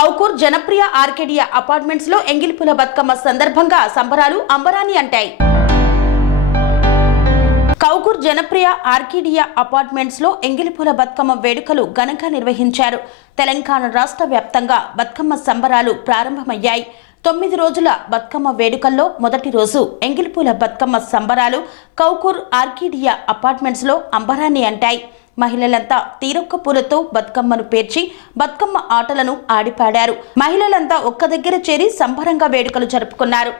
Kaukur Janapriya ఆర్కేడియా apartments లో ఎంగిలిపూల బతుకమ్మ సందర్భంగా సంబరాలు అంబరాన్ని అంటాయి. కౌకూర్ జనప్రియ ఆర్కేడియా అపార్ట్మెంట్స్ లో ఎంగిలిపూల బతుకమ్మ వేడుకలు ఘనంగా నిర్వహించారు. తెలంగాణ రాష్ట్ర వ్యాప్తంగా బతుకమ్మ సంబరాలు ప్రారంభమయ్యాయి. 9 రోజుల బతుకమ్మ వేడుకల్లో మొదటి రోజు ఎంగిలిపూల బతుకమ్మ సంబరాలు కౌకూర్ ఆర్కేడియా అపార్ట్మెంట్స్ లో అంబరాన్ని అంటాయి. మహిళలంతా తీరొక్క పూలతో బతుకమ్మను పేర్చి బతుకమ్మ ఆటలను ఆడిపాడారు. మహిళలంతా ఒక్క దగ్గర చేరి సంబరంగా వేడుకలు జరుపుకున్నారు.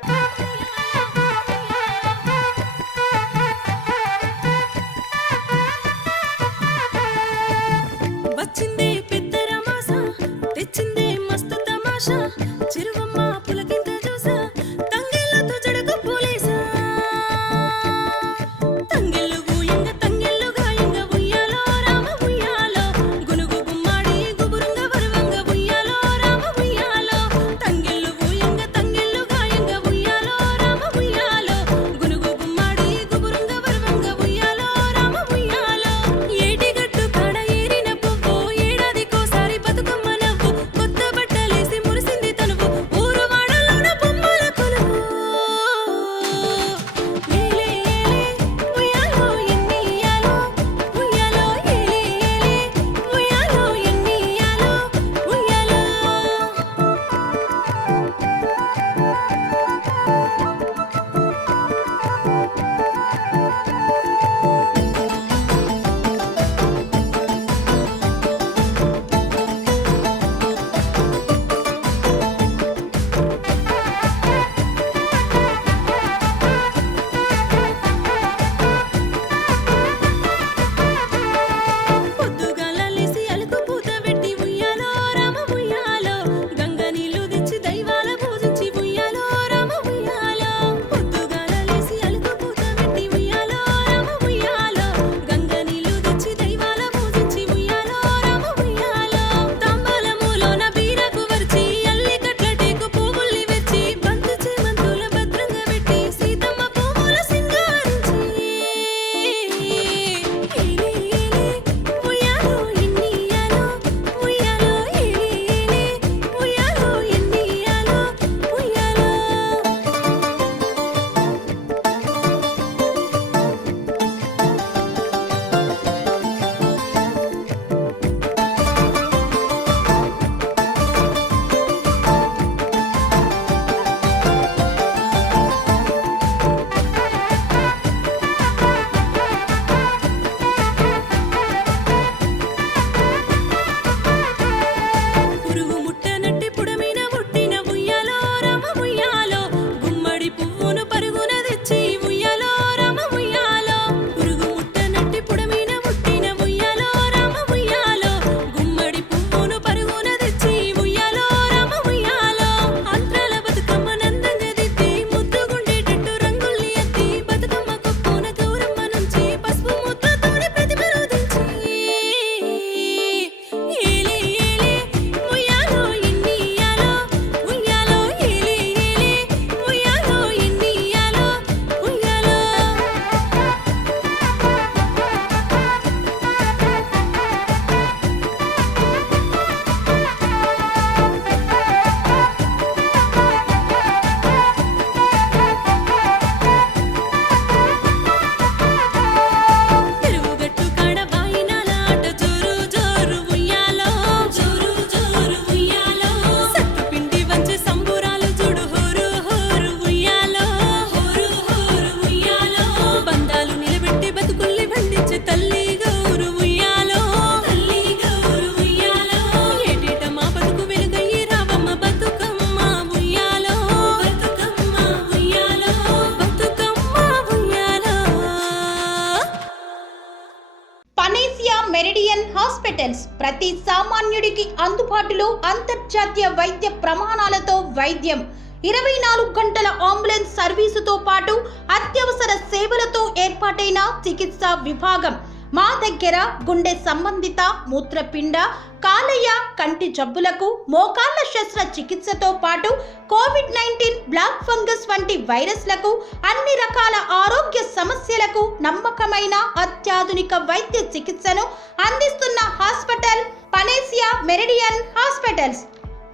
మెరిడియన్ హాస్పిటల్స్ ప్రతి సామాన్యుడికి అందుబాటులో అంతర్జాతీయ వైద్య ప్రమాణాలతో వైద్యం, 24 గంటల అంబులెన్స్ సర్వీసుతో పాటు అత్యవసర సేవలతో ఏర్పాటైన చికిత్సా విభాగం. మా దగ్గర గుండె సంబంధిత, మూత్రపిండ, కాలేయ, కంటి జబ్బులకు, మోకాళ్ల శస్త్ర చికిత్సతో పాటు కోవిడ్-19, బ్లాక్ ఫంగస్ వంటి వైరస్లకు, అన్ని రకాల ఆరోగ్య సమస్యలకు నమ్మకమైన అత్యాధునిక వైద్య చికిత్సను అందిస్తున్న హాస్పిటల్ పనేసియా మెరిడియన్ హాస్పిటల్స్.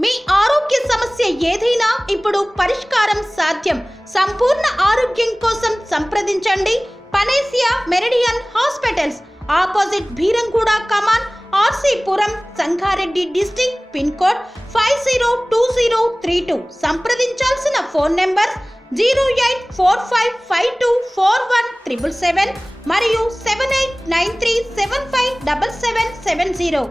మీ ఆరోగ్య సమస్య ఏదైనా ఇప్పుడు పరిష్కారం సాధ్యం. సంపూర్ణ ఆరోగ్యం కోసం సంప్రదించండి Panacea Meridian hospitals, opposite Bheeramguda Kaman, RC Puram, Sangareddy district, pin code 502032. సంప్రదించాల్సిన ఫోన్ నెంబర్ 0845524177 మరియు 7893757770.